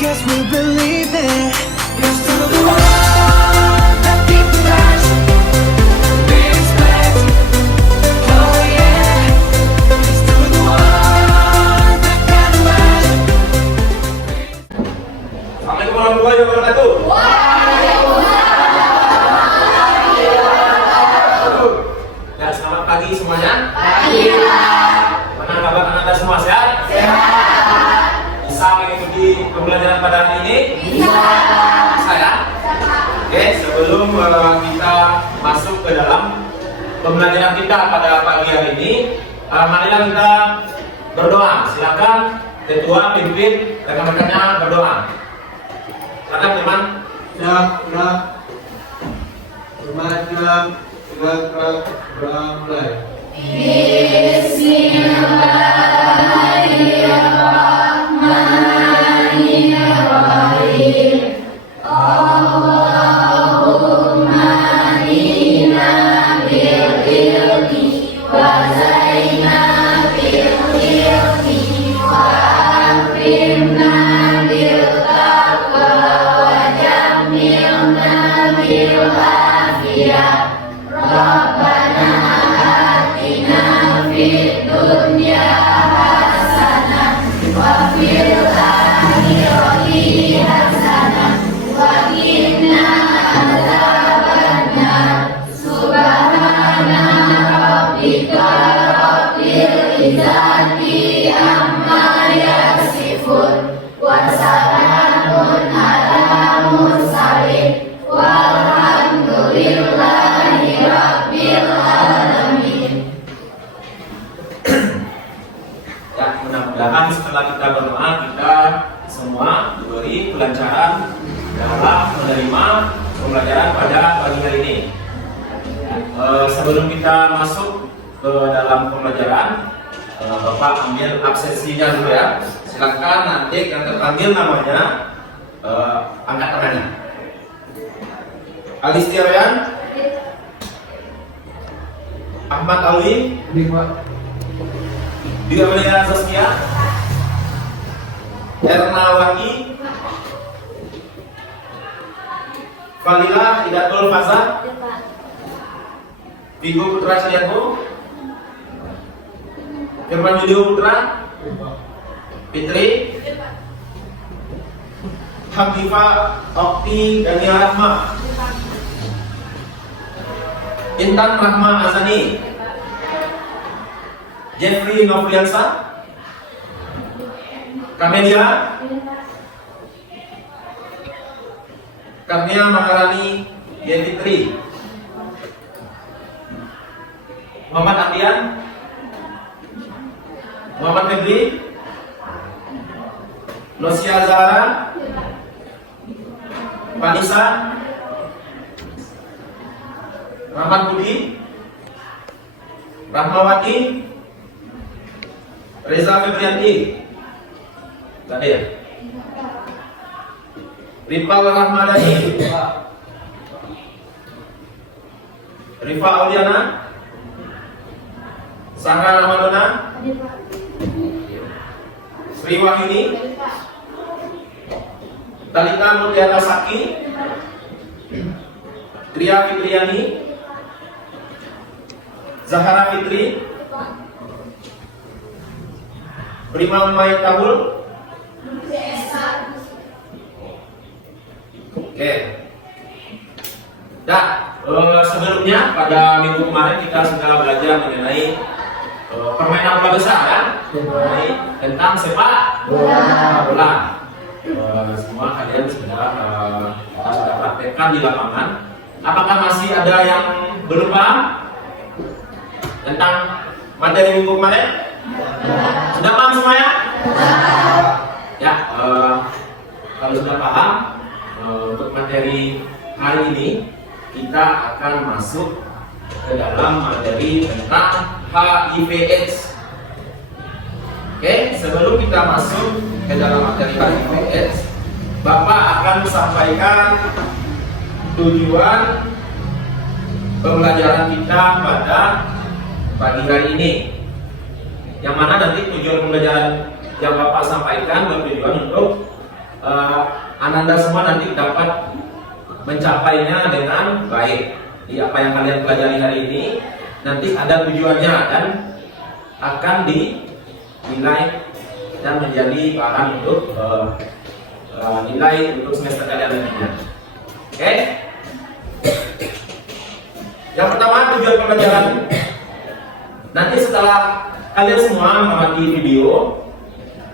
Cause we believe it. Here's to the one that keep the lights. Respect. Oh yeah. Here's to the one that can imagine. Assalamualaikum warahmatullahi wabarakatuh. Ya, selamat pagi semuanya. Pagi. Bagaimana kabar Anda semua, sehat? Sehat. Bisa mengikuti pembelajaran pada hari ini? Bisa. Saya. Oke, sebelum kita masuk ke dalam pembelajaran kita pada pagi hari ini, marilah kita berdoa. Silakan ketua, pimpin, rekan-rekannya berdoa. Silakan teman. Mulai. Mudah-mudahan setelah kita berdoa, kita semua diberi kelancaran dalam menerima pembelajaran pada pagi hari ini. Sebelum kita masuk ke dalam pembelajaran, Bapak ambil absensinya dulu ya. Silakan nanti yang terpanggil namanya angkat tangannya. Alisti Ryan, Ahmad Alwi, Dia Maria Zaskia, Ernawati, Falila Hidatul Faza, Vigo Putra Cahyanto, Firman Yudho Putra, Fitri, Hamdifa Okti Dania Rahma, Intan Rahma Azani, Jeffrey Novriansa, Kamelia, Karnia Maharani Yevitri, Muhammad Andian, Muhammad Febri, Nosia Zahra, Vanessa, Rahmat Budi, Rahmawati, Reza Febrianti, tadi ya, Ripal Rahmadani, Rifa Auliana, Sahra Ramadana, Sri Wahyuni, Talita Mutiara Saki, Tria Fitriani, Zahara Fitri, Prima Mai Tahul. Oke. Nah, sebelumnya pada minggu kemarin kita sudah belajar mengenai permainan bola besar kan? Mengenai tentang sepak bola. Semua kalian sudah kita sudah praktekkan di lapangan. Apakah masih ada yang belum paham tentang materi minggu kemarin? Sudah paham semuanya? Ya, kalau sudah paham, untuk materi hari ini kita akan masuk ke dalam materi tentang HIV/AIDS. Oke, sebelum kita masuk ke dalam materi HIV/AIDS, Bapak akan sampaikan tujuan pembelajaran kita pada pagi hari ini. Yang mana nanti tujuan pembelajaran yang Bapak sampaikan bertujuan untuk Ananda semua nanti dapat mencapainya dengan baik. Jadi apa yang kalian pelajari hari ini nanti ada tujuannya dan akan dinilai dan menjadi bahan untuk nilai untuk semester kalian nantinya. Oke? Yang pertama, tujuan pembelajaran. Nanti setelah kalian semua mengamati video,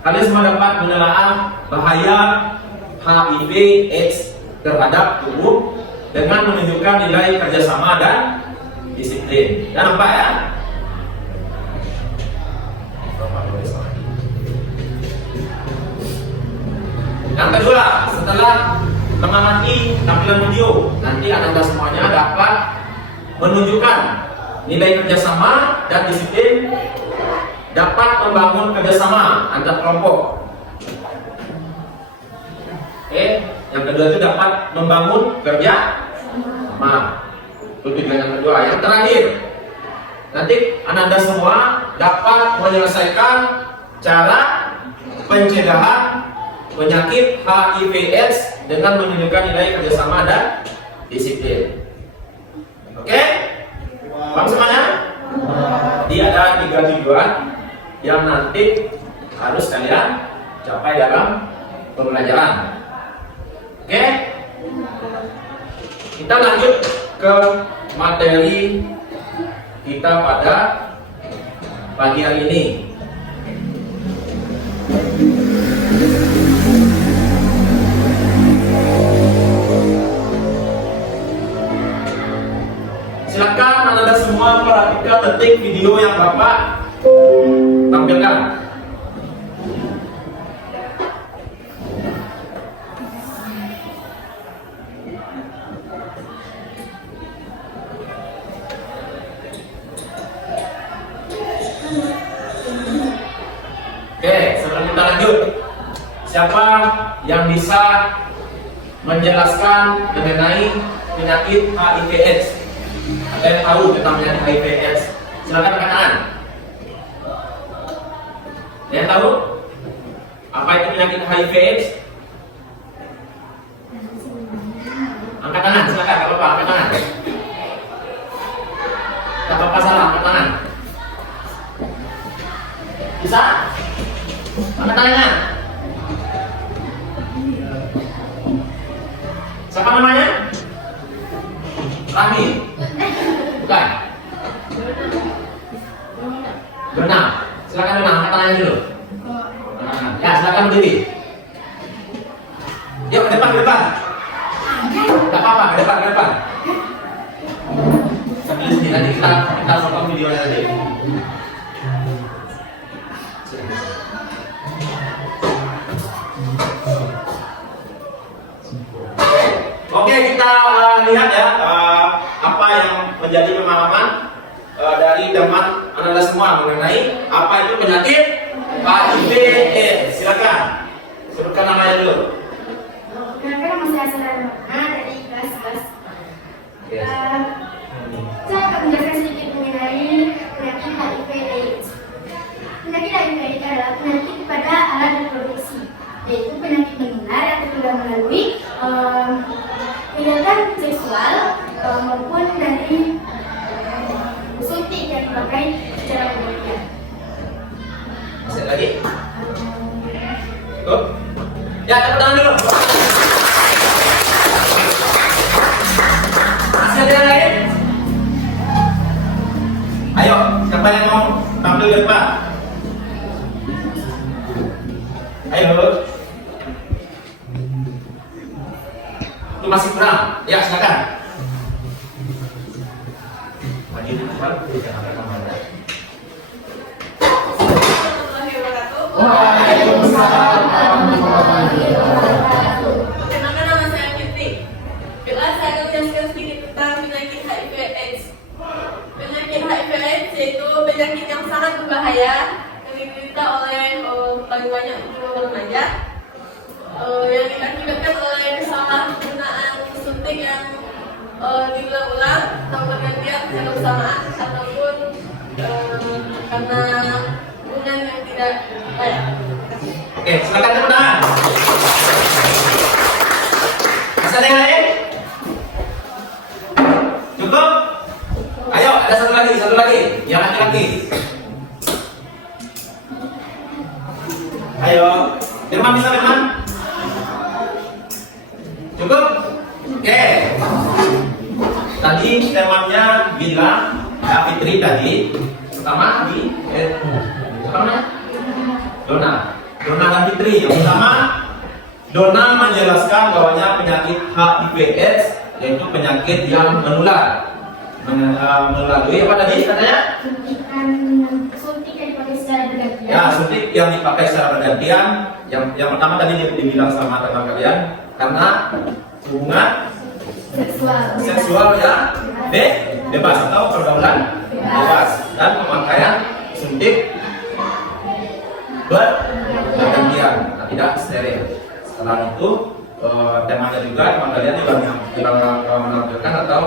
kalian semua dapat menelaah bahaya HIV/AIDS terhadap tubuh dengan menunjukkan nilai kerjasama dan disiplin. Dan apa ya? Yang kedua, setelah mengamati tampilan video, nanti Anda semuanya dapat menunjukkan nilai kerjasama dan disiplin, dapat membangun kerjasama antar kelompok. Yang kedua itu dapat membangun kerja sama. Itu tujuan yang kedua. Yang terakhir, nanti Anda semua dapat menyelesaikan cara pencegahan penyakit HIV/AIDS dengan menunjukkan nilai kerjasama dan disiplin. Oke? Paham semuanya? Jadi ada 3 tujuan yang nanti harus kalian capai dalam pembelajaran. Oke? Kita lanjut ke materi kita pada pagi hari ini. Silakan Anda semua perhatikan detik video yang Bapak tampilkan. Oke, sebelum kita lanjut, siapa yang bisa menjelaskan mengenai penyakit HIV/AIDS? Ada yang tahu tentang penyakit HIV/AIDS? Silakan angkat tangan. Ada yang tahu apa itu penyakit HIV/AIDS? Angkat tangan, silakan. Gak apa-apa, angkat tangan. Gak apa-apa salah, angkat tangan. Bisa? Angkat tangan. Siapa namanya? Rahmi. Bukan. Dona. Silakan Dona, angkat tangannya dulu. Ya, silakan berdiri. Yuk ke depan, ke depan. Gak apa-apa, ke depan, ke depan. Sambil sini nanti kita potong videonya tadi. Oke, kita lihat ya apa yang menjadi pemahaman dari teman Anda semua mengenai apa itu penyakit HIV/AIDS. Silakan sebutkan namanya dulu. Kenalkan nama saya Sarah dari kelas 11. Saya akan menjelaskan sedikit mengenai penyakit HIV/AIDS. Penyakit HIV/AIDS adalah penyakit pada alat reproduksi, yaitu penyakit menular atau tidak melalui kegiatan seksual maupun dari suntik yang dipakai secara berlebihan. Masih lagi? Tuh. Ya, tepuk tangan dulu. Masih ada yang lain? Ayo, siapa yang mau tampil di depan? Ayo. Itu masih kurang. Ya, silakan. Maju di depan, jangan ada kamera. Waalaikumsalam warahmatullahi wabarakatuh. Perkenalkan, nama saya Fitri. Bila saya akan menjelaskan sedikit tentang penyakit HIV/AIDS. Penyakit HIV/AIDS yaitu penyakit yang sangat berbahaya yang diderita oleh paling banyak remaja, yang diakibatkan oleh kesalahgunaan suntik yang diulang-ulang atau bergantian secara bersamaan ataupun karena hubungan yang tidak baik. Oke, silakan tepuk tangan. Masih ada yang lain? Cukup? Ayo, ada satu lagi. Yang laki-laki. Ayo, Firman bisa Firman? Cukup? Oke. Tadi temanya bilang Fitri tadi. Pertama pertama Dona dan Fitri. Yang pertama, Dona menjelaskan bahwanya penyakit HIV/AIDS yaitu penyakit yang menular melalui apa tadi katanya? Suntik yang dipakai secara bergantian. Ya, suntik yang dipakai secara bergantian. Yang pertama tadi dibilang sama teman kalian karena hubungan seksual yang bebas atau pergaulan bebas dan pemakaian suntik bergantian, tidak steril. Setelah itu temanya juga teman kalian juga menampilkan atau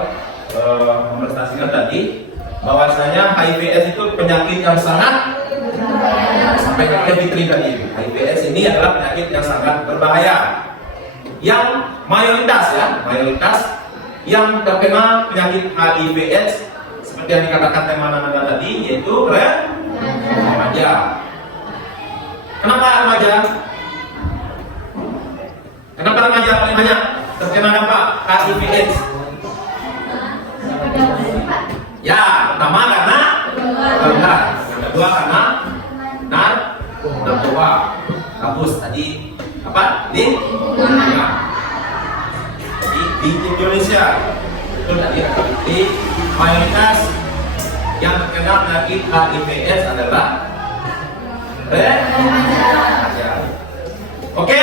mempresentasikan tadi bahwasanya HIV/AIDS itu penyakit yang sangat sampaikan oleh Fitri tadi. HIV/AIDS ini adalah penyakit yang sangat berbahaya, yang mayoritas yang terkena penyakit HIV/AIDS seperti yang dikatakan tema Nanda tadi yaitu remaja. Kenapa remaja? Kenapa remaja paling banyak terkena dampak HIV/AIDS? Ya, pertama karena pergaulan, yang kedua karena narkoba, kampus tadi apa? Di Indonesia itu tadi di mayoritas yang terkena penyakit HIV/AIDS adalah remaja. Oke,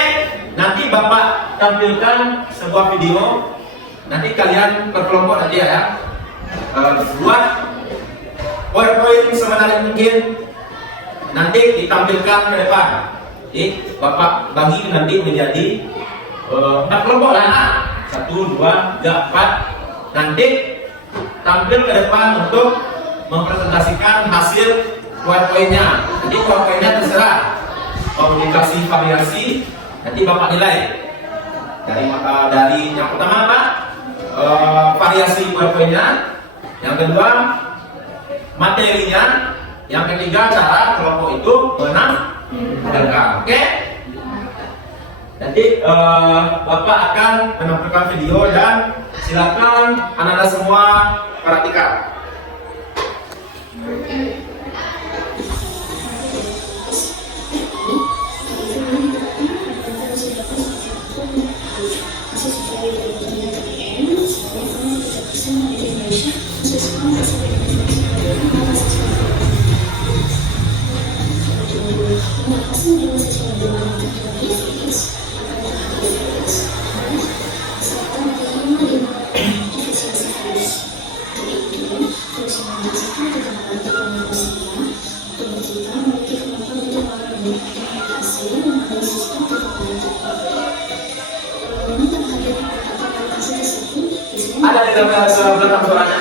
nanti Bapak tampilkan sebuah video. Nanti kalian berkelompok aja ya. Buat PowerPoint semenarik mungkin nanti ditampilkan ke depan. Jadi Bapak bagi nanti menjadi 4 kelompok lah. 1, 2, 3, 4. Nanti tampil ke depan untuk mempresentasikan hasil PowerPoint-nya. Jadi PowerPoint-nya terserah mau dikasih variasi, nanti Bapak nilai dari yang pertama apa? Variasi PowerPoint-nya. Yang kedua, materinya. Yang ketiga, cara kelompok itu menanggalkan. Oke? Nanti Bapak akan menampilkan video dan silakan anak-anak semua perhatikan. Ada di dalam suaranya.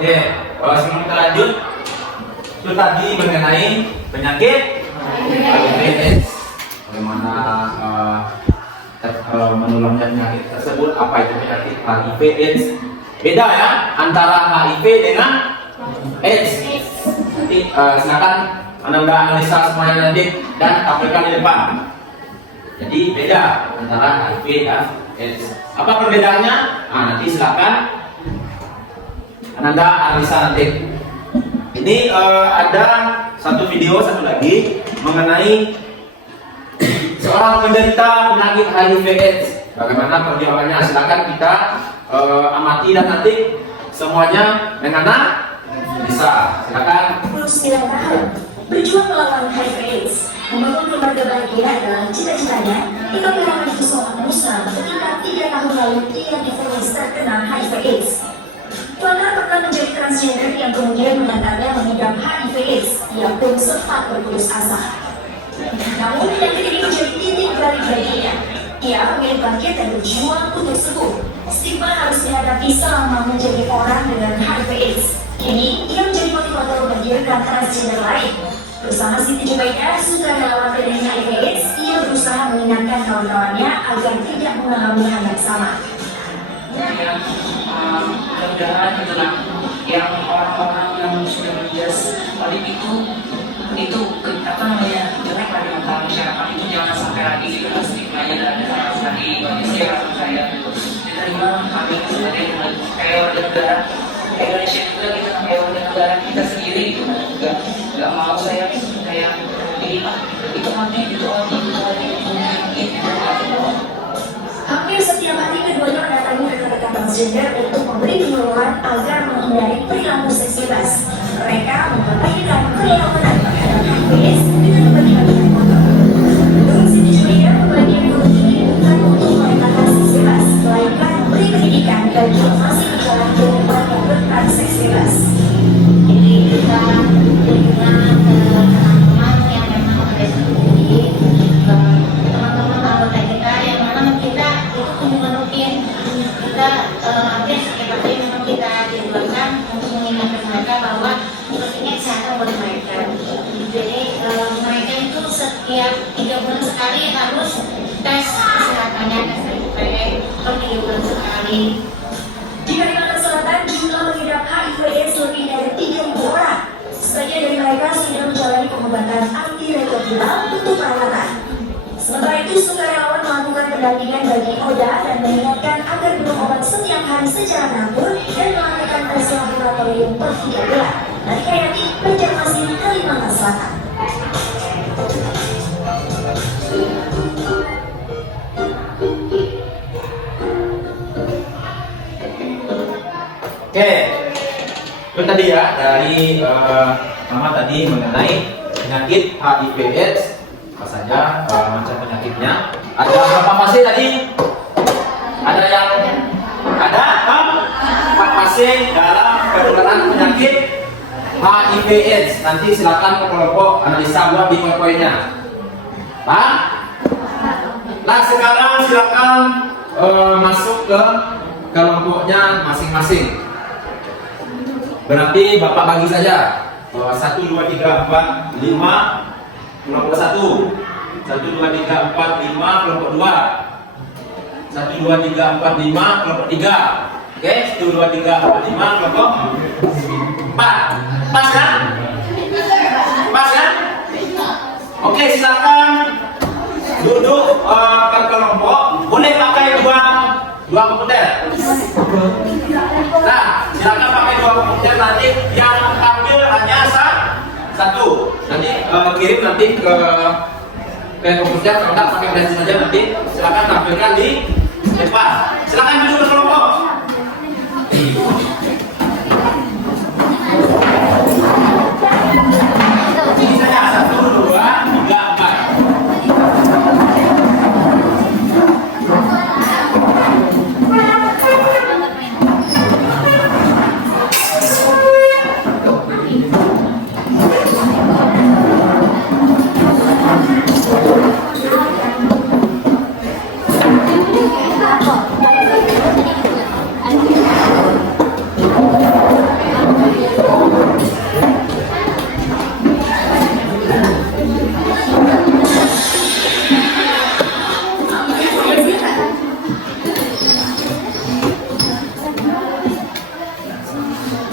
Oke, kalau sebelum kita lanjut, itu tadi mengenai penyakit HIV/AIDS. Bagaimana menularnya penyakit tersebut? Apa itu penyakit HIV/AIDS? Beda ya antara HIV dengan AIDS. Nanti silakan Anda analisa semuanya nanti dan tampilkan di depan. Jadi beda antara HIV dan AIDS. Apa perbedaannya? Nah, nanti silakan Anda analisa nanti. Ini ada satu video satu lagi mengenai seorang penderita penyakit HIV/AIDS. Bagaimana perjuangannya? Silakan kita amati dan nanti semuanya dengan bisa. Silakan. 29 tahun, berjuang melawan HIV/AIDS, membangun keluarga bahagia adalah cita-citanya. Tetapi orang itu seorang muslim ketika 3 tahun lalu dia divonis terkena HIV/AIDS. Pelakar pernah menjadi transgender yang kemudian mengantarnya mengidap HIV/AIDS. Ia pun sempat berputus asa. Namun penyakit ini menjadi titik balik baginya. Ia ingin bangkit dan berjuang untuk sembuh. Stigma harus dihadapi selama menjadi orang dengan HIV/AIDS. Kini ia menjadi motivator bagi rekan transgender lain. Bersama Siti Jubaida, sukarelawan penderita HIV/AIDS, ia berusaha mengingatkan kawan-kawannya agar tidak mengalami hal yang sama. Mudah-mudahan itulah yang orang-orang yang sudah berjas balik itu apa namanya jelek pada mata masyarakat itu jangan sampai lagi dibahas stigmanya dan harus lagi bagi saya diterima kami sebagai kayak warga negara Indonesia juga kita kayak warga negara kita sendiri gitu nggak mau saya kayak itu kami gitu Hampir setiap hari keduanya mendatangi rekan-rekan transgender untuk memberi penyuluhan agar menghindari perilaku seks bebas. Mereka memperbagikan perlawanan terhadap HIV/AIDS dengan membagi-bagikan motor. Menurut Siti Jubaida, pembagian foto ini bukan untuk mengatakan seks bebas, melainkan beri pendidikan bagi yang masih menjalani hubungan yang bukan seks bebas. Jadi kita berikan teman-teman yang memang ada studi, teman-teman anggota kita yang memang kita itu kunjungan rutin kita hampir setiap hari memang kita dibuatkan untuk mengingatkan mereka bahwa pentingnya kesehatan buat mereka. Jadi mereka itu setiap 3 bulan sekali harus tes kesehatannya, tes HIV per 3 bulan sekali. Di Kalimantan Selatan, jumlah pengidap HIV/AIDS lebih dari 3.000 orang. Sebagian dari mereka sudah menjalani pengobatan antiretroviral untuk perawatan. Sementara itu, sukarelawan melakukan pendampingan bagi Oda dan mengingatkan agar minum obat setiap hari secara teratur dan melakukan tes laboratorium per 3 bulan. Dari Kayati, Banjarmasin, Kalimantan Selatan. Oke, itu tadi ya dari Mama tadi mengenai penyakit HIV/AIDS. Apa saja macam penyakitnya? Ada berapa fase tadi? Ada yang ada 4 fase dalam penularan penyakit HIV/AIDS. Nanti silakan ke kelompok analisa buat di poin-poinnya. Pak? Nah sekarang silakan masuk ke kelompoknya masing-masing. Berarti Bapak bagi saja 1, 2, 3, 4, 5 kelompok 1, 1, 2, 3, 4, 5 kelompok 2, 1, 2, 3, 4, 5 kelompok 3. Oke, 1, 2, 3, 4, 5 kelompok 4. Pas kan? Pas kan? Oke, silakan duduk ke kelompok. Boleh pakai dua komputer. Nah, silakan pakai 2 komputer. Nanti yang ambil hanya satu. Nanti kirim nanti ke komputer. Kalau tak pakai flash saja nanti silakan tampilkan di depan. Silakan duduk ke kelompok. Ini saja 1, 2, 3, 4.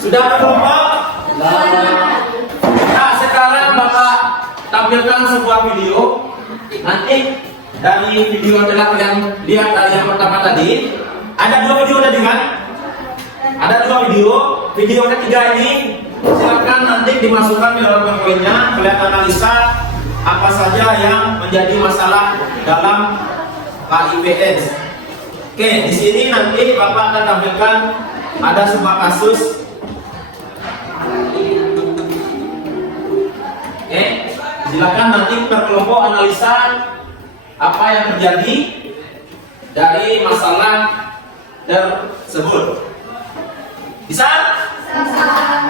Sudah berkelompok? Nah, sekarang Bapak tampilkan sebuah video. Nanti dari video yang telah kalian lihat dari yang pertama tadi, ada 2 video tadi kan? Ada 2 video. Video ketiga ini silakan nanti dimasukkan ke dalam poinnya. Kalian analisa apa saja yang menjadi masalah dalam HIV/AIDS. Oke, di sini nanti Bapak akan tampilkan ada sebuah kasus. Oke, silakan nanti berkelompok analisa apa yang terjadi dari masalah tersebut. Bisa?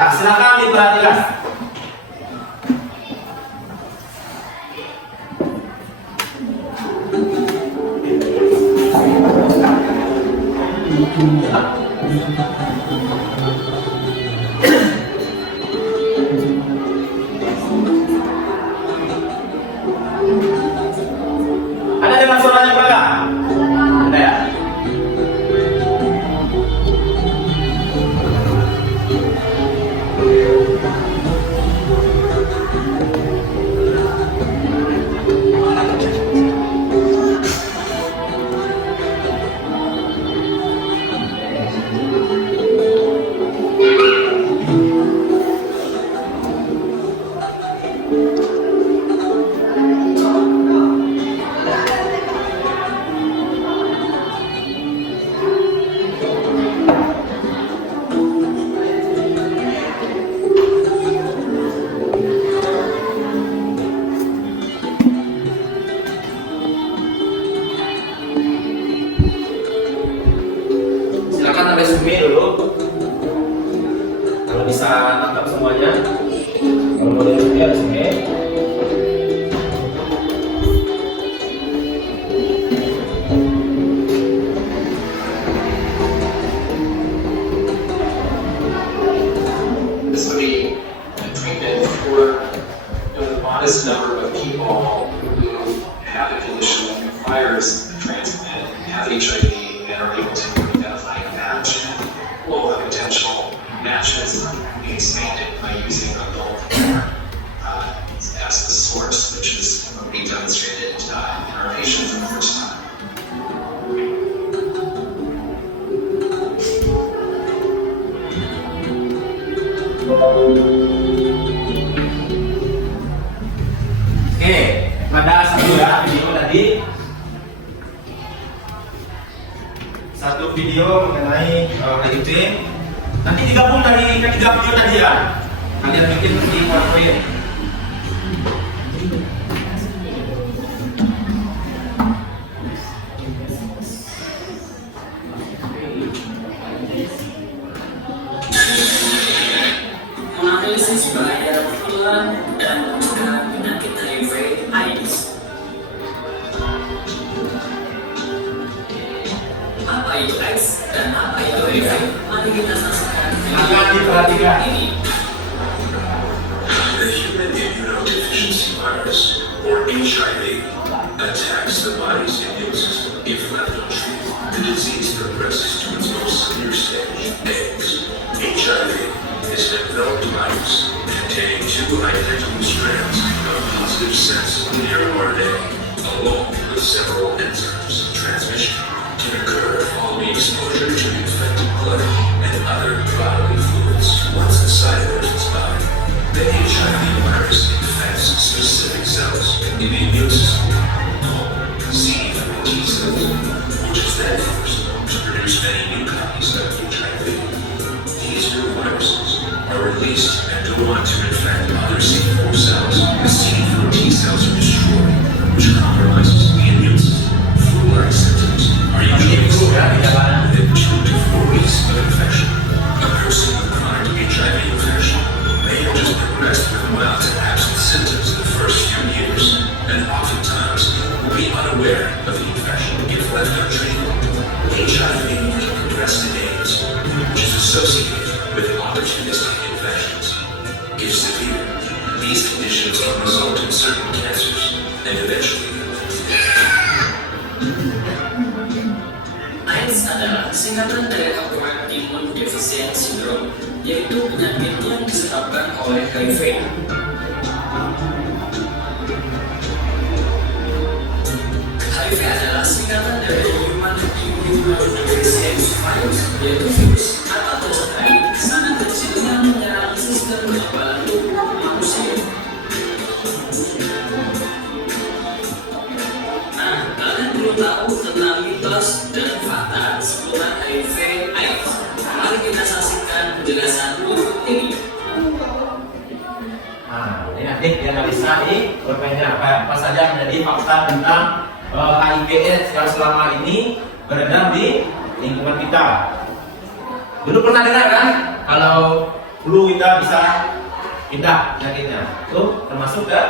Nah, silakan diperhatikan. Ada dengar suaranya Pak? Ada ya? Silakan resume dulu. Kalau bisa tangkap semuanya. Kalau mau resume, resume. This would be a treatment for a modest number of people who have a condition that requires a transplant, have HIV, and are able to identify a match. Well, a potential match has been expanded by using adult as the source, which is what we demonstrated in our patients for the first time. Oke, pada satu ya video tadi. Satu video mengenai HIV. Nanti digabung dari ketiga video tadi ya. Kalian bikin di PowerPoint. Menganalisis bahaya penularan dan pencegahan penyakit HIV/AIDS. Apa itu AIDS dan apa itu HIV? Mari kita saksikan Akan diperhatikan. ini. The human immunodeficiency virus, or HIV, attacks the body's immune system. If left untreated, the disease progresses to its most severe stage, AIDS. HIV is an enveloped virus containing 2 identical strands of positive sense RNA, along with several enzymes. Transmission can occur following exposure to infected blood and other bodily fluids once inside a person's body. The HIV virus infects specific cells in the immune system, called CD4 T cells, which is then forced to produce many new copies of HIV. These new viruses are released and go on to infect other CD4 cells. The CD4 T cells are destroyed, which compromises the immune system. Flu-like symptoms are usually experienced within 2 to 4 weeks of infection. A person with chronic HIV infection may have just progressed with mild to absent symptoms in the first few years, and oftentimes will be unaware of the infection if left untreated. HIV can progress to AIDS, which is associated with opportunistic infections. If severe, these conditions can result AIDS adalah singkatan dari Acquired Immune Deficient Syndrome, yaitu penyakit yang disebabkan oleh HIV. HIV adalah singkatan dari Human Immunodeficiency Virus, yaitu virus atau HIV sangat kecil yang menyerang sistem kekebalan tubuh manusia. Nah, kalian perlu tahu tentang mitos dan fakta seputar HIV/AIDS. Mari kita saksikan penjelasan berikut ini. Nah, ini nanti yang nggak bisa nih berpengen apa saja menjadi fakta tentang HIV/AIDS yang selama ini beredar di lingkungan kita. Dulu pernah dengar kan? Kalau flu kita bisa pindah penyakitnya, tuh termasuk ke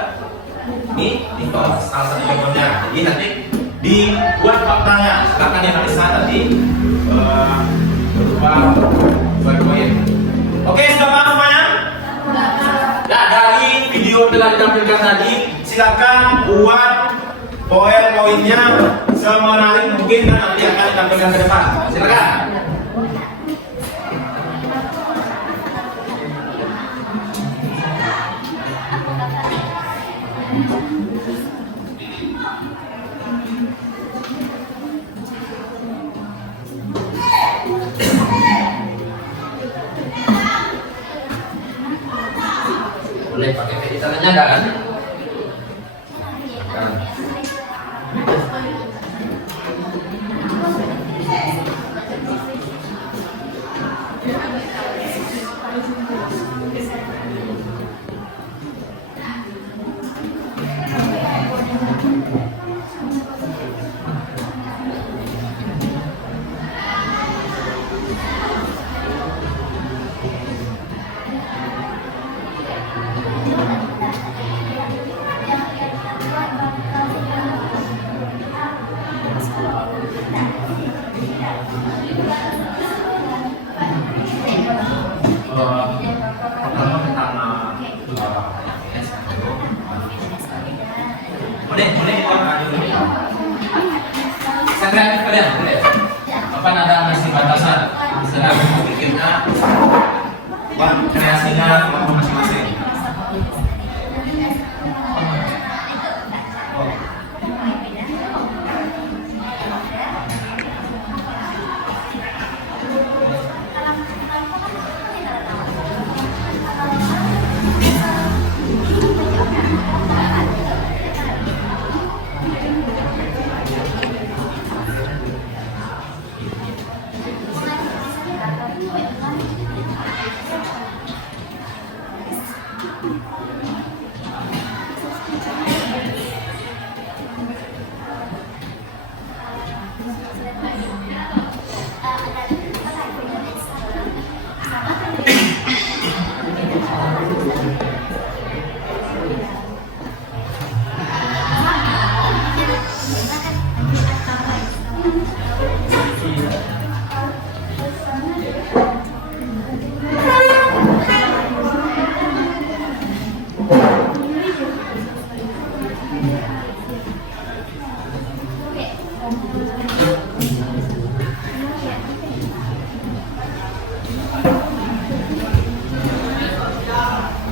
ini mitos salah satu contohnya. Jadi nanti dibuat faktanya. Silakan yang bisa tadi berupa poin. Oke, sudah paham semuanya? Ya, dari video telah ditampilkan tadi, silakan buat poin-poinnya semenarik mungkin dan nanti akan ditampilkan ke depan. Silakan. Boleh pakai editornya enggak kan? Pertama tentang boleh saya kreatif kalian boleh. Apa ada masih batasan sedang bikinnya kreasinya masing-masing.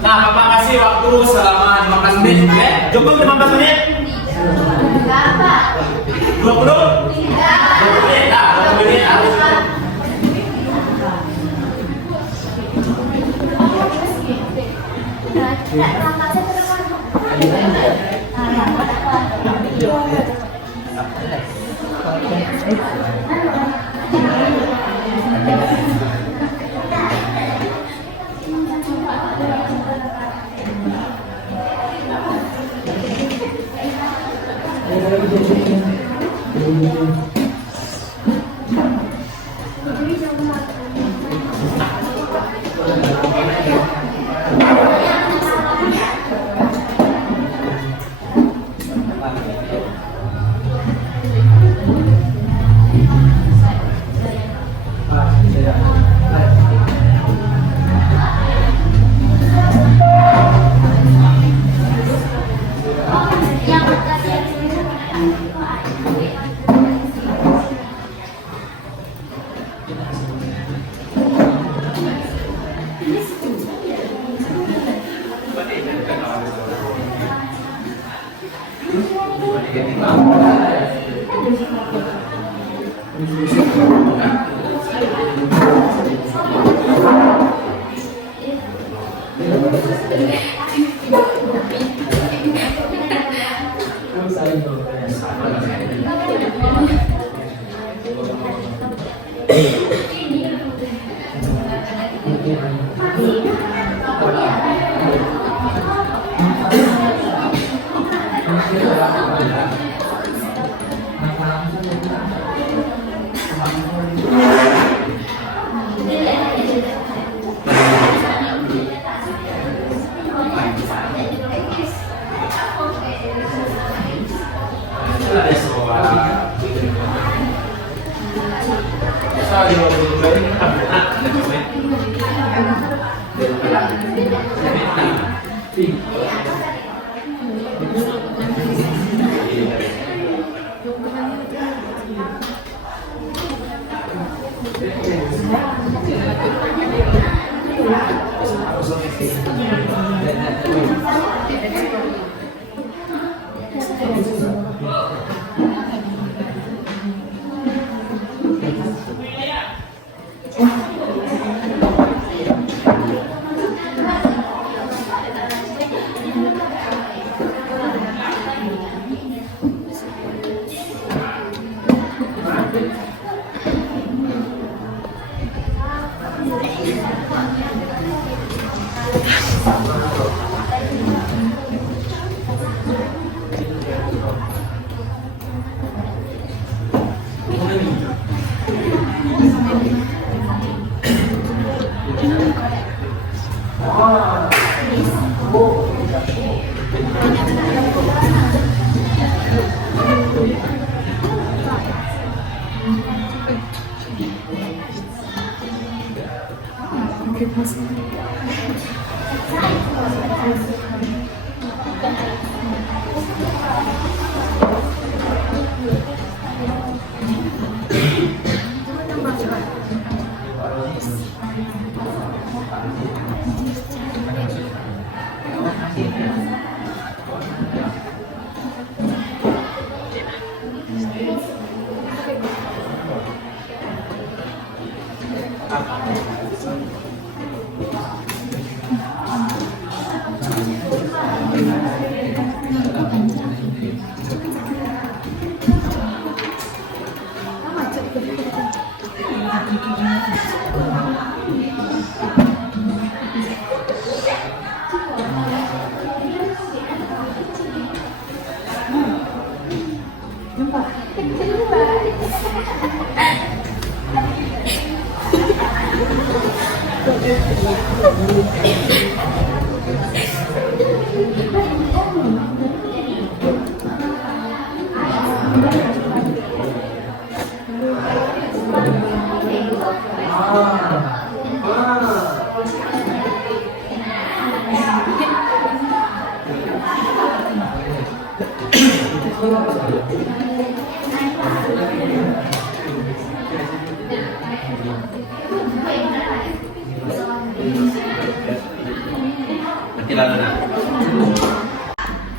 Nah, Bapak kasih waktu selama 15 menit, oke? Cukup 15 menit? 20? 20 menit, nah, 20 menit harus.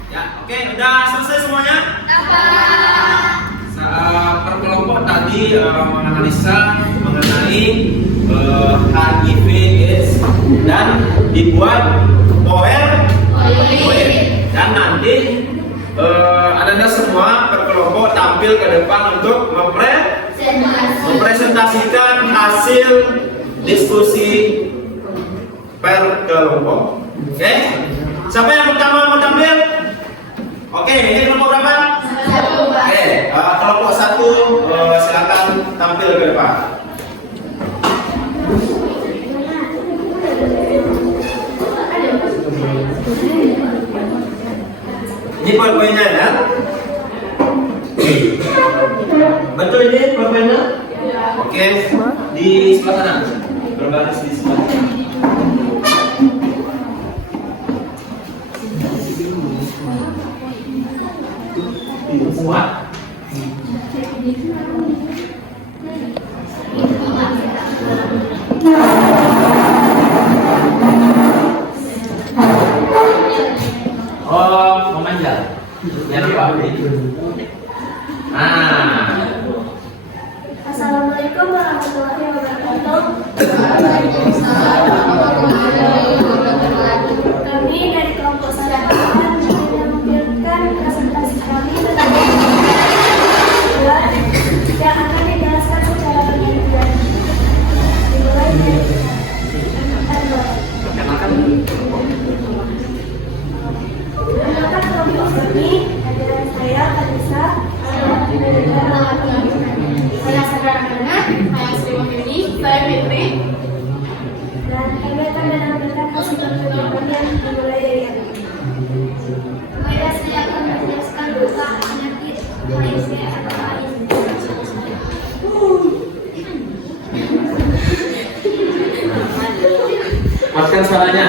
Ya, oke, udah selesai semuanya? Per kelompok tadi menganalisa mengenai HIV/AIDS dan dibuat poin dan nanti Anda semua per kelompok tampil ke depan untuk mempresentasikan hasil diskusi per kelompok. Oke, siapa yang pertama mau tampil? Oke, ini kelompok berapa? Oke, kelompok 1 silakan tampil ke depan. Ini poin-poinnya ya. Betul ini poin-poinnya? Oke, di sebelah sana. Berbaris di sebelah sana. Kuat. Oh, memanjat. Yang apa? Assalamualaikum Assalamualaikum warahmatullahi wabarakatuh. Kami dari kelompok Sadaqah menampilkan presentasi kami tentang yang akan dijelaskan secara penelitian. Dimulai dari mengenalkan kelompok kami, adalah saya Kalisa, saya Sadar Hana, Saya Sri Wahyuni, saya Fitri. dan kami akan menampilkan hasil penelitian yang dimulai dari kami. Kemudian saya akan menjelaskan tentang penyakit HIV atau AIDS. Kuatkan suaranya.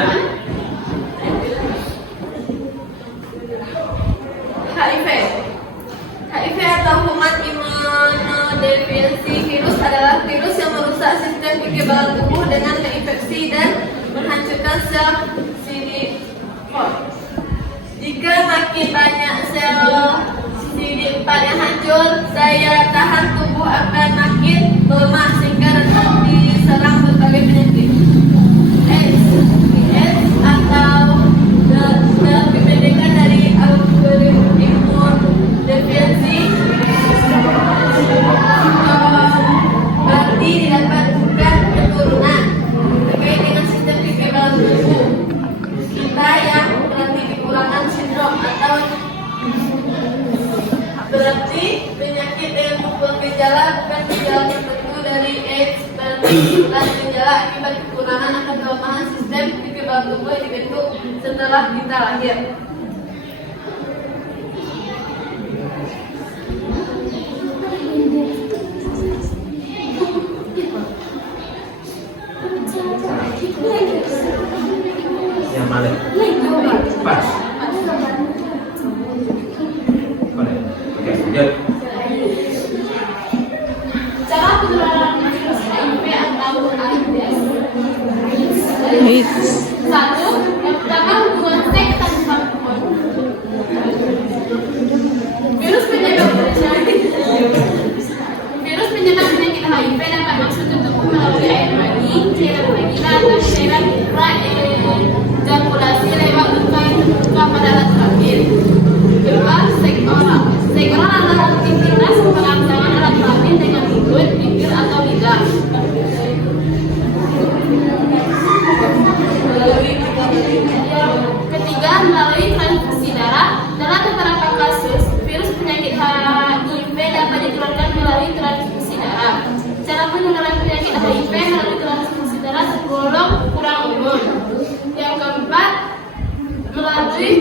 HIV atau kuman imunodefiensi virus adalah virus yang merusak sistem kekebalan tubuh dengan menginfeksi dan menghancurkan sel CD4. Jika makin banyak sel CD4 yang hancur, daya tahan tubuh akan makin melemah sehingga rentan diserang berbagai penyakit. AIDS atau dalam kependekan dari imunodefiensi berarti didapatkan keturunan terkait dengan sistem kekebalan tubuh kita yang berarti kekurangan sindrom atau berarti penyakit dengan membuat gejala bukan gejala tertentu dari AIDS dan gejala akibat kekurangan atau kelemahan sistem kekebalan tubuh yang dibentuk setelah kita lahir. Yang mana? Pas. Boleh. Oke, lanjut. Cara penularan virus HIV atau AIDS. Satu, yang pertama hubungan seks tanpa kondom. Virus penyebab penyakit HIV dapat masuk ke tubuh melalui air mani, cairan vagina atau cairan ejakulasi lewat luka yang terbuka pada alat kelamin. Kedua, seks oral. Seks oral adalah aktivitas perangsangan alat kelamin dengan mulut, bibir atau lidah. Ketiga, melalui transfusi darah. Dalam beberapa kasus, virus penyakit HIV dapat ditularkan melalui transfusi darah. Cara penularan penyakit HIV melalui transfusi darah tergolong kurang umum. Yang keempat, melalui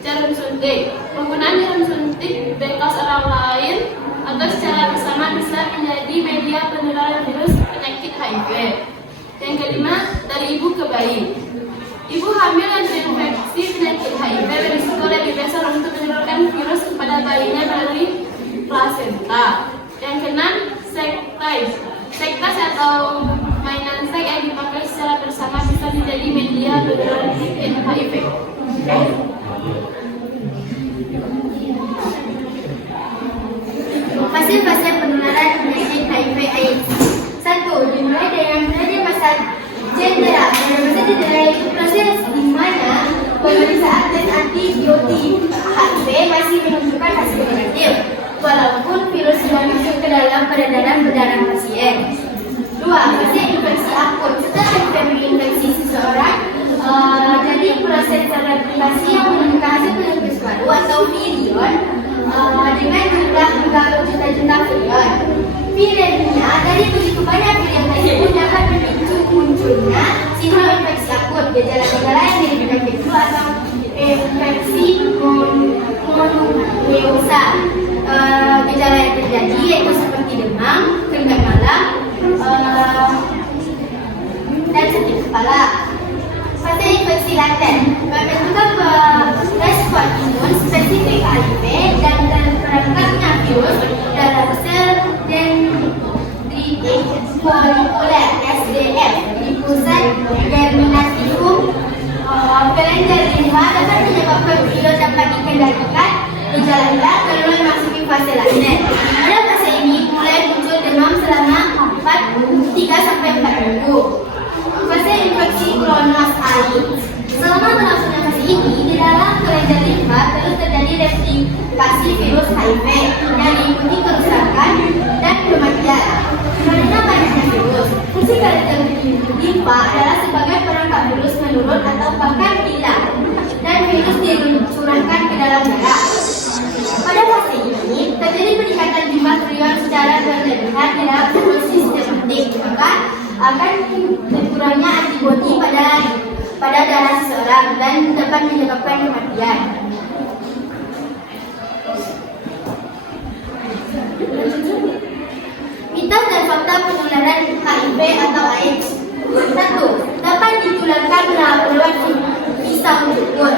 jarum suntik. Penggunaan jarum suntik bekas orang lain atau secara bersama bisa menjadi media penularan virus penyakit HIV. Yang kelima, dari ibu ke bayi. Ibu hamil yang terinfeksi penyakit HIV berisiko lebih besar untuk menularkan virus kepada bayinya melalui plasenta. Yang keenam, seks atau mainan seks yang dipakai secara bersama bisa menjadi media penularan penyakit HIV. Fase-fase penularan penyakit HIV/AIDS. 1. Dimulai dari masa cedera. Pada masa cedera itu proses di mana pemeriksaan tes antibiotik HIV masih menunjukkan hasil negatif, walaupun virus sudah masuk ke dalam peredaran berdarah pasien. 2. Fase infeksi akut. Setelah HIV menginfeksi seseorang, jadi proses sertifikasi yang menunjukkan hasil penyakit baru atau virion dengan jumlah berjuta-juta virion. Virusnya dari begitu banyak virion tersebut dapat memicu munculnya sindrom infeksi akut. Gejala-gejala yang mirip penyakit flu atau infeksi mononucleosa. Gejala yang terjadi yaitu seperti demam, keringat malam, dan sakit kepala. Fase infeksi laten membentukkan respon imun spesifik HIV dan terperangkapnya virus dalam sel dendritik folikuler (SDF) di pusat germinasium kelenjar limfa dapat menyebabkan virus dapat dikendalikan. Gejala-gejala terlalu masuk di fase laten. Pada fase ini mulai muncul demam selama 4 nipah adalah sebagai perangkap virus menurun atau bahkan hilang, dan virus dicurahkan ke dalam darah. Pada fase ini, terjadi peningkatan jumlah prion secara berlebihan di dalam tubuh sistematik, maka akan berkurangnya antibodi pada darah seseorang dan dapat menyebabkan kematian. Mitos dan fakta penularan HIV atau AIDS. 1. Dapat ditularkan lewat bisa cukur.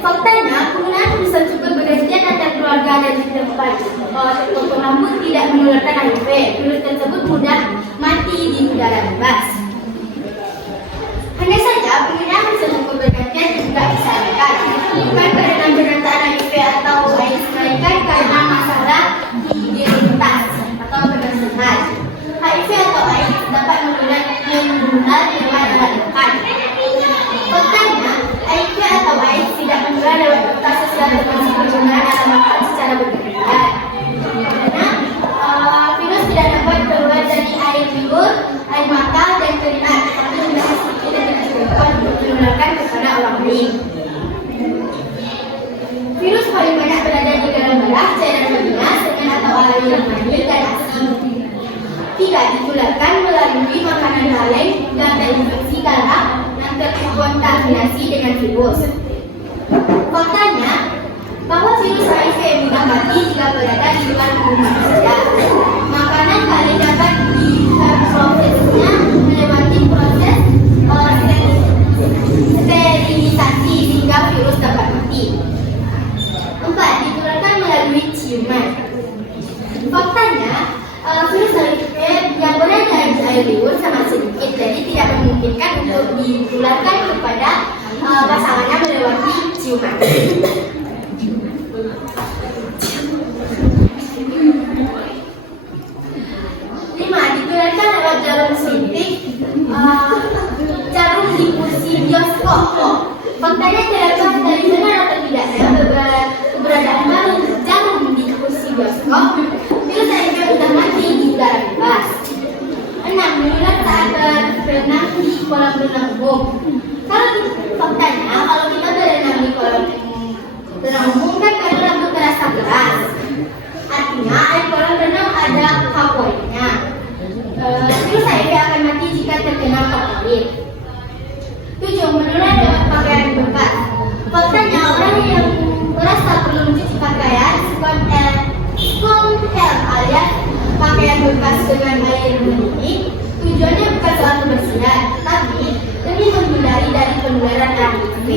Faktanya, penggunaan bisa cukur bergantian antar keluarga dan di tempat tertutup rambut tidak menularkan HIV. Virus tersebut mudah mati di udara bebas. Hanya saja, penggunaan bisa cukur bergantian juga disarankan, bukan karena penyertaan HIV atau AIDS, melainkan karena masalah higienitas atau kebersihan. HIV atau AIDS dapat menular lewat alat makan. Faktanya, HIV atau AIDS tidak menular lewat kontak sosial termasuk penggunaan alat makan secara berlebihan. Karena virus tidak dapat keluar dari air liur, air mata, dan keringat, tetapi jumlah sedikit dan tidak dapat menularkan kepada orang lain. Virus paling banyak berada di dalam darah, cairan vagina, semen atau air mani, dan ASI. Tidak ditularkan melalui makanan kaleng dan terinfeksi darah yang terkontaminasi dengan virus. Faktanya, bahwa virus HIV mudah mati jika berada di luar tubuh manusia. Makanan kaleng dapat diprosesnya melewati proses sterilisasi sehingga virus dapat mati. 4. Ditularkan melalui ciuman. Faktanya, virus HIV yang berada di air liur sangat sedikit, jadi tidak memungkinkan untuk ditularkan kepada pasangannya melewati ciuman. 5. Ditularkan lewat jarum suntik, jarum difusi bioskop. Faktanya tidak tahu dari benar atau tidaknya keberadaan jarum difusi bioskop. Virus HIV sudah mati di udara bebas. 6. Menular saat berenang di kolam renang umum. Faktanya, kalau kita berenang di kolam renang umum kan kadang rambut terasa keras. Artinya, air kolam renang ada kapoidnya. Virus HIV akan mati jika terkena kapoid. 7. Menular lewat pakaian bekas. Faktanya, orang yang merasa perlu mencuci pakaian, alias pakaian bekas dengan air mendidih, tujuannya bukan soal kebersihan, tapi demi menghindari dari penularan HIV.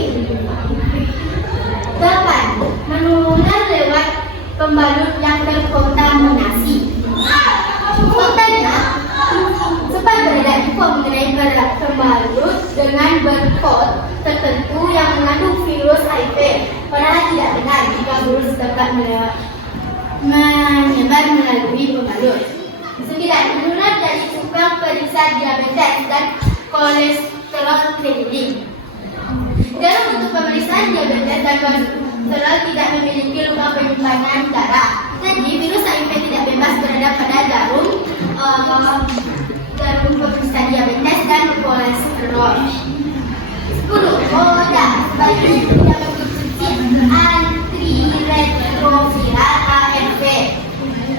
8. Menular lewat pembalut yang terkontaminasi. Faktanya, sempat beredar info mengenai pembalut dengan barcode tertentu yang mengandung virus HIV. Padahal tidak benar jika virus dapat menyebar melalui pembalut. 9. Menular dari tukang periksa diabetes dan kolesterol screening. Dalam untuk pemeriksaan diabetes dan kolesterol tidak memiliki luka penyimpanan darah. Jadi virus HIV tidak bebas berada pada jarum pemeriksa diabetes dan kolesterol. 10. Moda sebagai tidak mengkonsumsi antiretroviral ARV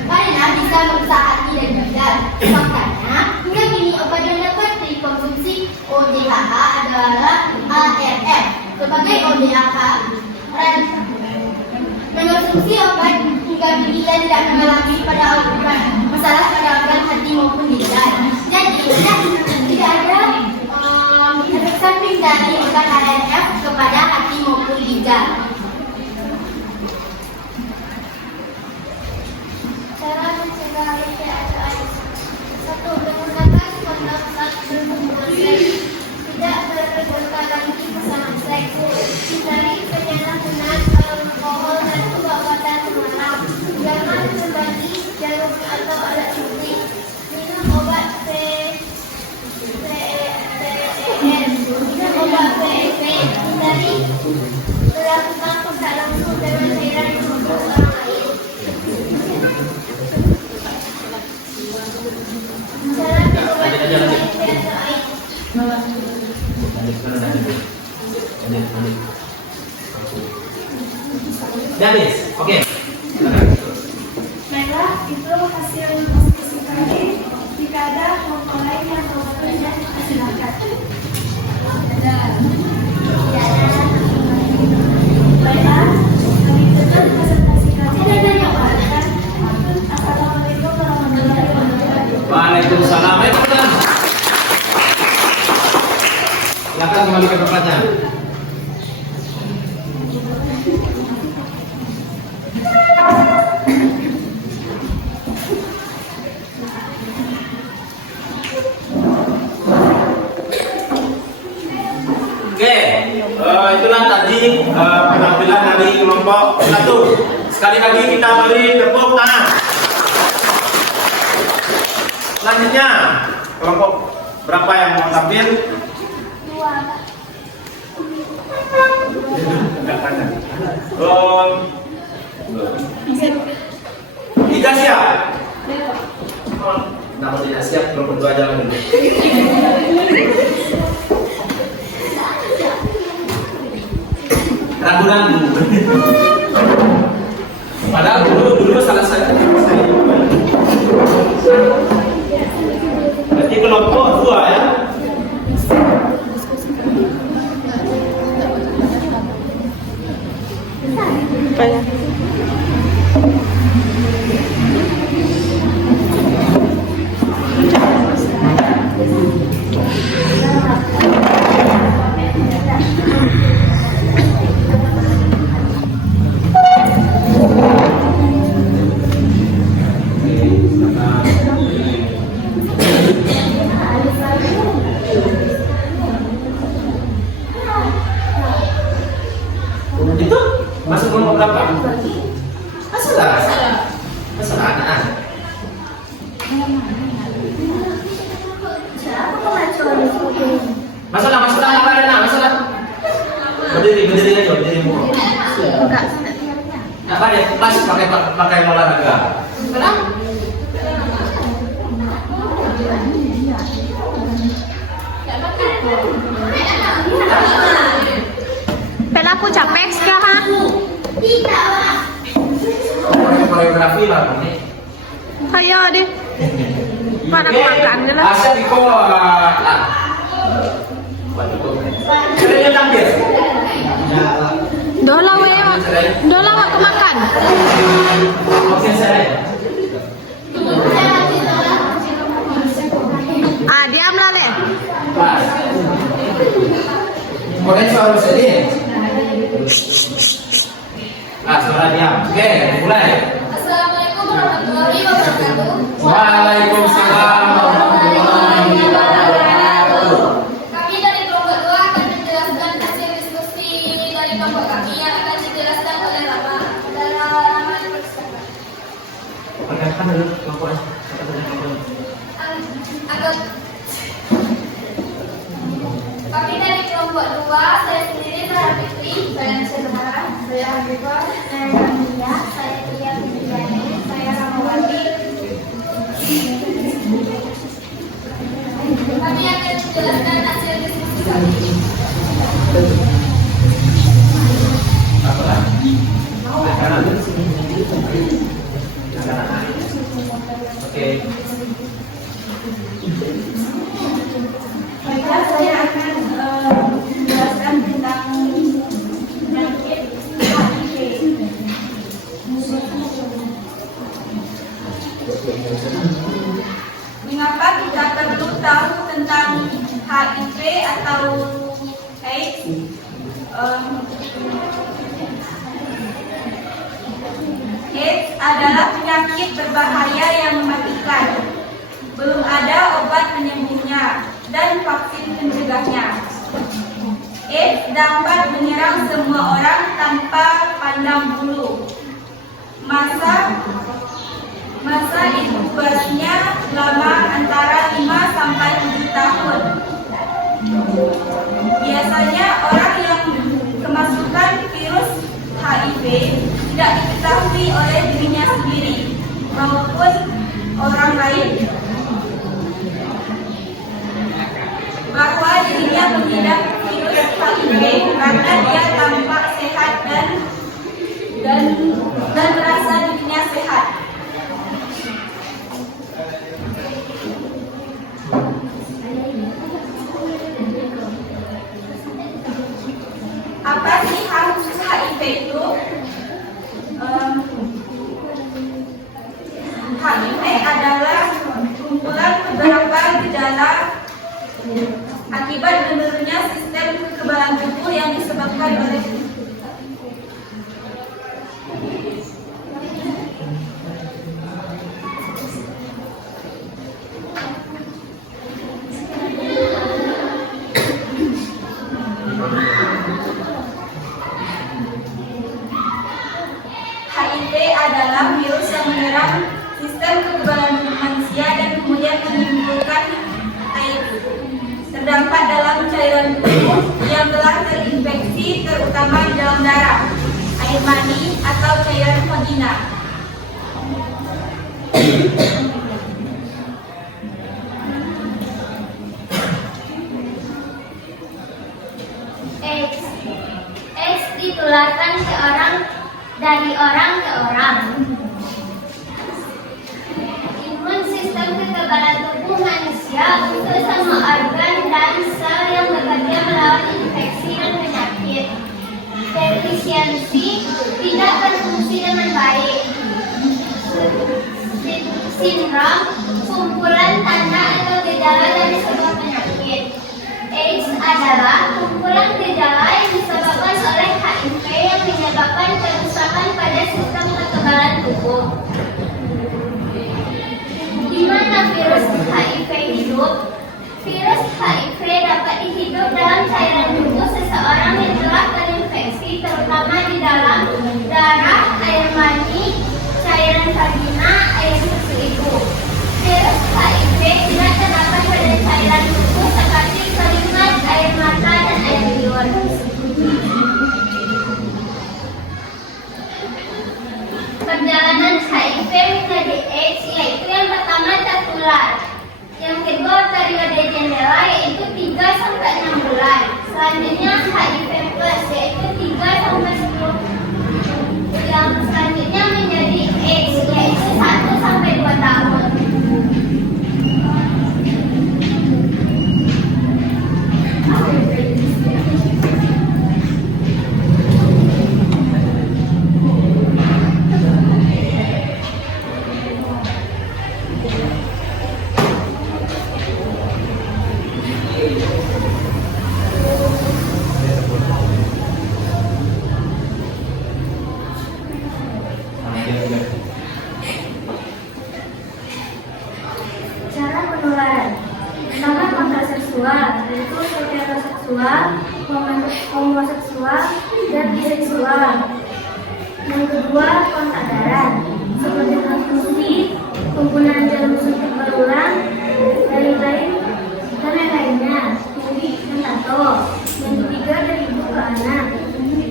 karena bisa merusak hati dan ginjal. Faktanya, hingga kini obat yang dapat dikonsumsi ODHA adalah ARF. Sebagai ODHA, mengonsumsi obat hingga kini ia tidak mengalami masalah pada organ hati maupun ginjal. Jadi, tidak ada efek samping dari obat ARF kepada hati maupun ginjal. Cara mencegah HIV atau AIDS. 1. Menggunakan kondom saat berhubungan seks. Tidak berpengalaman pasangan seks. Hindari penyalahgunaan alkohol dan obat-obatan terlarang. Jangan berbagi jarum atau alat suntik. Minum obat PEP. Hindari melakukan kontak langsung dengan cairan yang membunuh orang lain. Cara mengobati HIV atau AIDS. Habis, oke. Baiklah, itu hasil diskusi kami. Jika ada kelompok lain yang mau bekerja, silakan. Baiklah, kami tutup presentasi kami. Assalamualaikum warahmatullahi wabarakatuh. Waalaikumsalam. Ayo, teman-teman. Silakan kembali ke tempatnya. Oke, itulah tadi penampilan dari kelompok 1. Sekali lagi kita beri tepuk tangan. Selanjutnya, kelompok berapa yang mau tampil? 3 siap? Kenapa tidak siap? Kelompok 2 aja dulu. Ragu-ragu. Padahal dulu salah saya. Berarti kelompok 2 ya. Itu masuk kelompok berapa? Masalah anak. Masalah apa ada nak? Masalah. Berdiri aja, berdiri mulu. Apa dia? Pas pakai olahraga. Aku capek sekarang. Koreografi lah ini. Ayo deh. Mana aku makan dulu. Asal di Sudah tampil. Dola aku makan. Oke, saya. Diamlah deh. Pas. Kemudian suara sini. Suara diam. Oke, mulai. Assalamualaikum warahmatullahi wabarakatuh. Waalaikumsalam warahmatullahi wabarakatuh. Kami dari kelompok 2 akan menjelaskan hasil diskusi dari kelompok kami yang akan dijelaskan oleh Rama. Rama dipersilakan. Perkenalkan dulu kelompoknya. Kami dari kelompok 2, saya sendiri Zahra Fitri, saya Zahra, saya Habibah, saya Ramia, saya Tia Fitriani, saya Ramawati. Kami akan menjelaskan hasil diskusi kami. Oke. Baiklah, saya akan menjelaskan tentang penyakit HIV. Mengapa kita perlu tahu tentang HIV atau AIDS? AIDS adalah penyakit berbahaya yang mematikan. Belum ada obat penyembuhnya dan vaksin pencegahnya. AIDS dapat menyerang semua orang tanpa pandang bulu. Masa inkubasinya lama antara 5 sampai 7 tahun. Biasanya orang yang kemasukan virus HIV tidak diketahui oleh dirinya sendiri maupun orang lain bahwa dirinya mengidap virus karena dia tampak sehat dan merasa dirinya sehat. Apa sih khusus HIV itu? HIV adalah kumpulan beberapa gejala akibat menurunnya sistem kekebalan tubuh yang disebabkan oleh HIV adalah virus yang menyerang sistem kekebalan tubuh manusia dan kemudian menimbulkan terdapat dalam cairan tubuh yang telah terinfeksi, terutama di dalam darah, air mani, atau cairan vagina. AIDS ditularkan dari orang ke orang. Imun sistem kekebalan tubuh manusia untuk semua organ dan sel yang bekerja melawan infeksi dan penyakit. Defisiensi tidak berfungsi dengan baik. Sindrom, kumpulan tanda atau gejala dari sebuah penyakit. AIDS adalah kumpulan gejala yang disebabkan oleh HIV yang menyebabkan kerusakan pada sistem kekebalan tubuh. Di mana virus HIV hidup? Virus HIV dapat hidup dalam cairan tubuh seseorang yang telah terinfeksi, terutama di dalam darah, air mani, cairan vagina, air susu ibu. Virus HIV tidak terdapat pada cairan tubuh seperti keringat, air mata, dan air liur. Perjalanan HIV menjadi AIDS yaitu yang pertama tertular, yang kedua periode jendela yaitu 3-6 bulan, selanjutnya HIV plus yaitu 3-10, yang selanjutnya menjadi AIDS yaitu 1-2 tahun. Cara penularan. Pertama, kontak seksual, yaitu heteroseksual, homoseksual, dan biseksual. Yang kedua, kontak darah, seperti transfusi, penggunaan jarum suntik berulang, dan lain-lainnya, nyeri dan tato. Yang ketiga, dari ibu ke anak,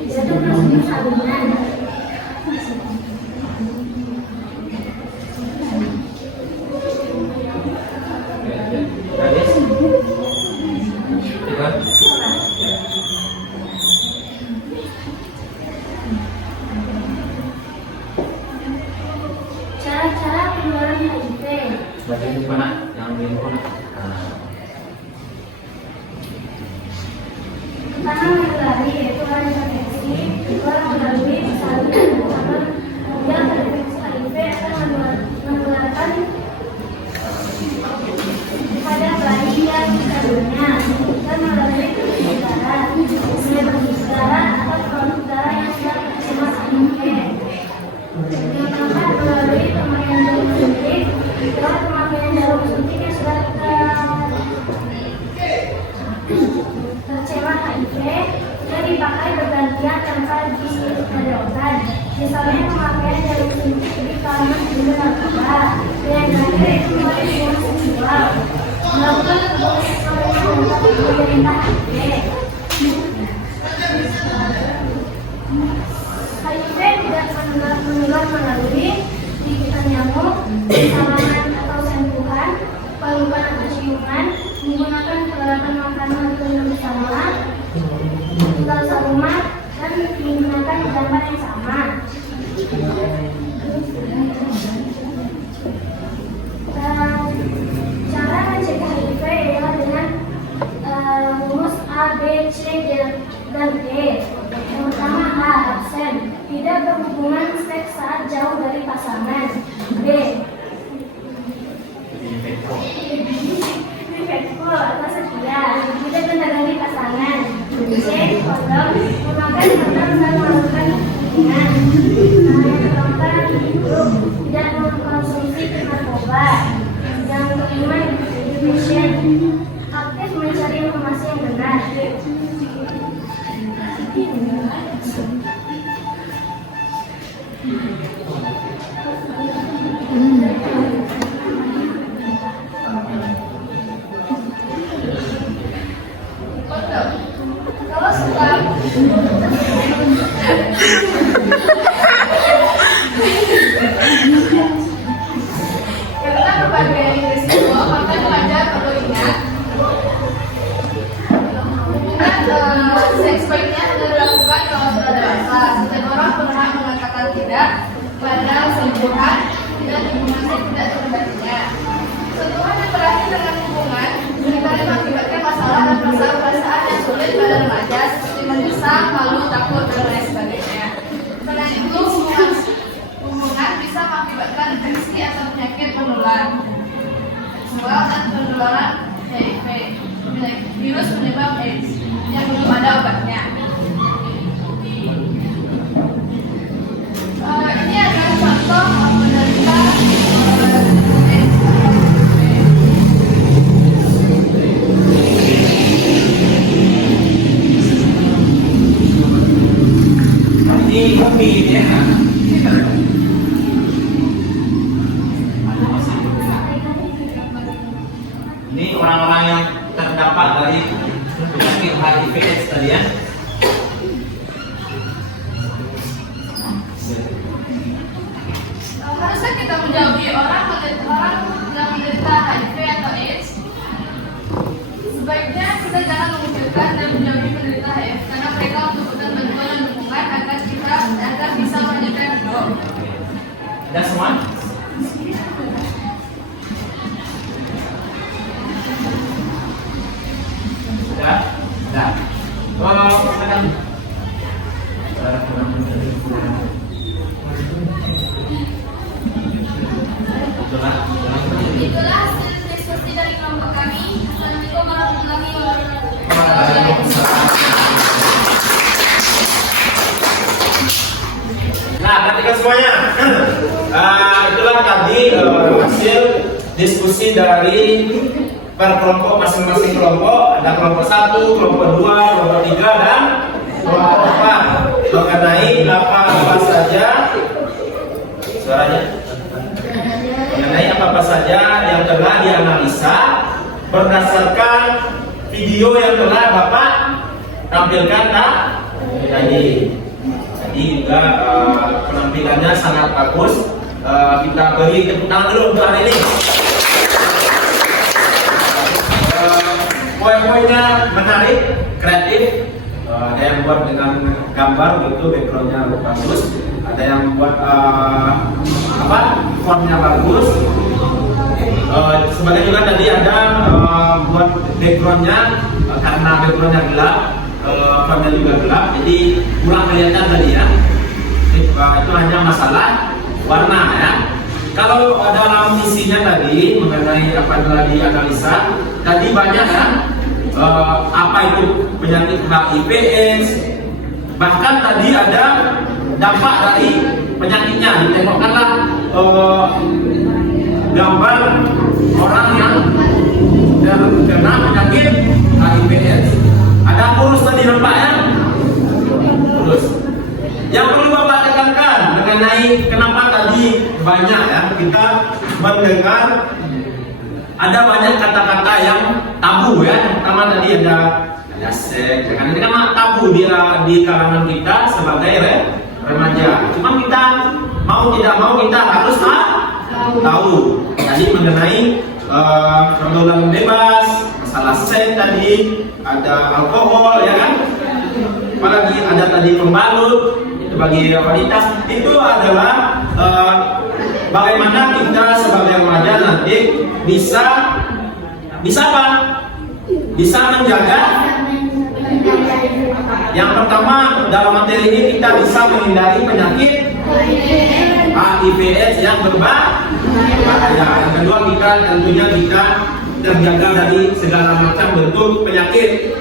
yaitu prosedur salinan. Cara-cara penularan HIV. Berarti itu mana? Yang ini mana? Pertama, menulari yaitu orang terinfeksi, orang melalui saluran pernapasan. Yang terinfeksi HIV akan menularkan pada bayi yang dikandungnya dan melalui udara, udara atau produk udara yang sudah tercemar HIV. Yang keempat, melalui pemakaian jarum suntik dan pemakaian jarum suntik yang sudah tercemar HIV yang dipakai bergantian tanpa disedarkan. Misalnya pemakaian jarum suntik di kamar minum narkoba. Yang terakhir itu melalui hubungan seksual. Melakukan hubungan seksual dengan pemerintah HIV. HIV tidak menular melalui gigitan nyamuk, salaman atau sentuhan, pelukan atau ciuman, menggunakan peralatan makanan atau minum bersama, tinggal serumah dan menggunakan jamban yang sama. Cara mencegah HIV adalah dengan rumus A, B, C, dan D. Yang pertama A, absen, tidak berhubungan seks saat jauh dari pasangan. B, faithful atau setia, tidak mendatangi pasangan. C, kondom, memakai kondom dan melakukan hubungan. Yang keempat, tidak mengkonsumsi narkoba. Yang kelima, education, aktif mencari informasi yang benar. Kalau sudah karena berbagai risiko, maka pelajar perlu ingat seks baiknya hanya dilakukan kalau sudah dewasa. Setiap orang berhak mengatakan tidak pada selingkuhan dan hubungan seks tidak terlibatnya. Sentuhan yang berakhir dengan hubungan seringkali mengakibatkan masalah dan perasaan yang sulit pada remaja seperti menyesal, malu, takut, dan lain sebagainya. Selain itu, hubungan bisa mengakibatkan infeksi atau penyakit menular seksual dan penularan HIV, virus penyebab AIDS yang belum ada obatnya. Ini adalah contoh penderita AIDS. Ini kopi ya. Ini orang-orang yang terdampak dari penyakit HIV/AIDS tadi ya. Harusnya kita menjauhi orang yang menderita HIV atau AIDS. Sebaiknya kita jangan mengucilkan dan menjauhi penderita HIV karena mereka membutuhkan bantuan dan dukungan agar bisa melanjutkan hidup. Ada semua? Sudah? Sudah. Oh, silakan. Itulah hasil diskusi dari kelompok kami. Assalamualaikum warahmatullahi wabarakatuh. Nah, ketika semuanya, itulah tadi hasil diskusi dari per kelompok masing-masing kelompok. Ada kelompok 1, kelompok 2, kelompok 3, dan kelompok 4 mengenai apa saja suaranya. Mengenai apa saja yang telah dianalisa berdasarkan video yang telah Bapak tampilkan tadi. Jadi juga penampilannya sangat bagus. Kita beri tepuk tangan dulu untuk hari ini. Poin-poinnya menarik, kreatif. Ada yang buat dengan gambar gitu, backgroundnya bagus. Ada yang buat fontnya bagus. Sebagai juga tadi ada buat backgroundnya karena backgroundnya gelap, fontnya juga gelap, jadi kurang kelihatan tadi ya. Itu hanya masalah warna ya. Kalau dalam isinya tadi mengenai apa yang telah dianalisa, tadi banyak ya apa itu penyakit HIV/AIDS. Bahkan tadi ada dampak dari penyakitnya. Ditengokkanlah gambar orang yang terkena penyakit HIV/AIDS. Ada kurus tadi nampak ya? Kurus. Yang perlu Bapak tekankan mengenai kenapa tadi banyak ya kita mendengar ada banyak kata-kata yang tabu ya. Pertama tadi ada seks, ini kan tabu di kalangan kita sebagai remaja. Cuma kita mau tidak mau kita harus tahu. Tadi mengenai pergaulan bebas, masalah seks tadi, ada alkohol ya kan. apalagi ada tadi pembalut itu bagi wanita, itu adalah bagaimana kita sebagai remaja nanti bisa apa? Bisa menjaga. Yang pertama dalam materi ini kita bisa menghindari penyakit HIV/AIDS yang berbahaya. Yang kedua kita tentunya kita terjaga dari segala macam bentuk penyakit,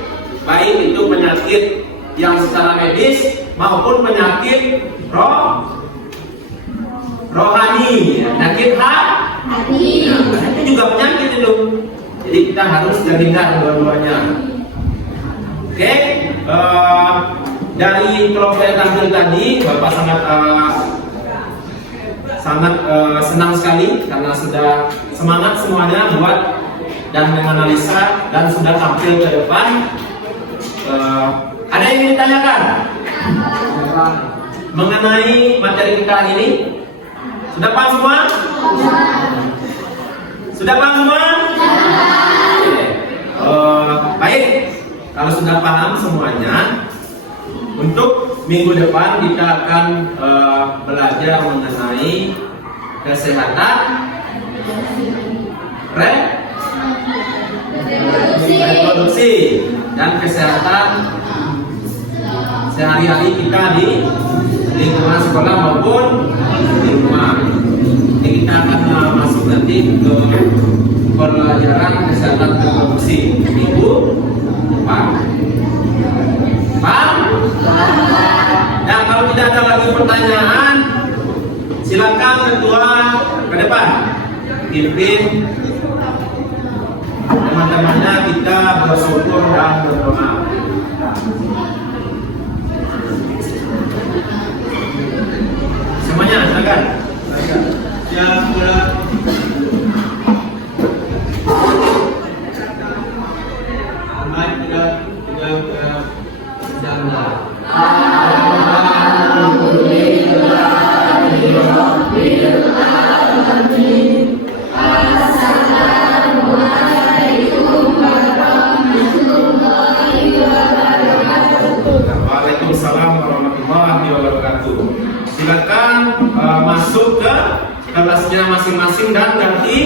baik itu penyakit yang secara medis maupun penyakit rohani, penyakit hati. Itu juga penyakit itu. Jadi kita harus terhindar dua-duanya. Oke, dari kelompok yang tampil tadi, Bapak sangat senang sekali karena sudah semangat semuanya buat dan menganalisa dan sudah tampil ke depan. Ada yang ingin ditanyakan mengenai materi kita hari ini? Sudah paham semua? Sudah paham semua? Baik. Kalau sudah paham semuanya, untuk minggu depan kita akan belajar mengenai kesehatan reproduksi dan kesehatan sehari-hari kita di lingkungan sekolah maupun di rumah. Jadi kita akan masuk nanti ke pelajaran kesehatan reproduksi minggu depan. Paham? Nah, kalau tidak ada lagi pertanyaan, silakan ketua ke depan pimpin teman-temannya, kita bersyukur dan berdoa. Semuanya silakan. Ya, sudah. Waalaikumsalam warahmatullahi wabarakatuh. Silakan masuk ke kelasnya masing-masing dan ganti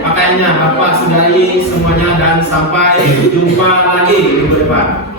pakaiannya. Bapak sudahi semuanya dan sampai jumpa lagi minggu depan.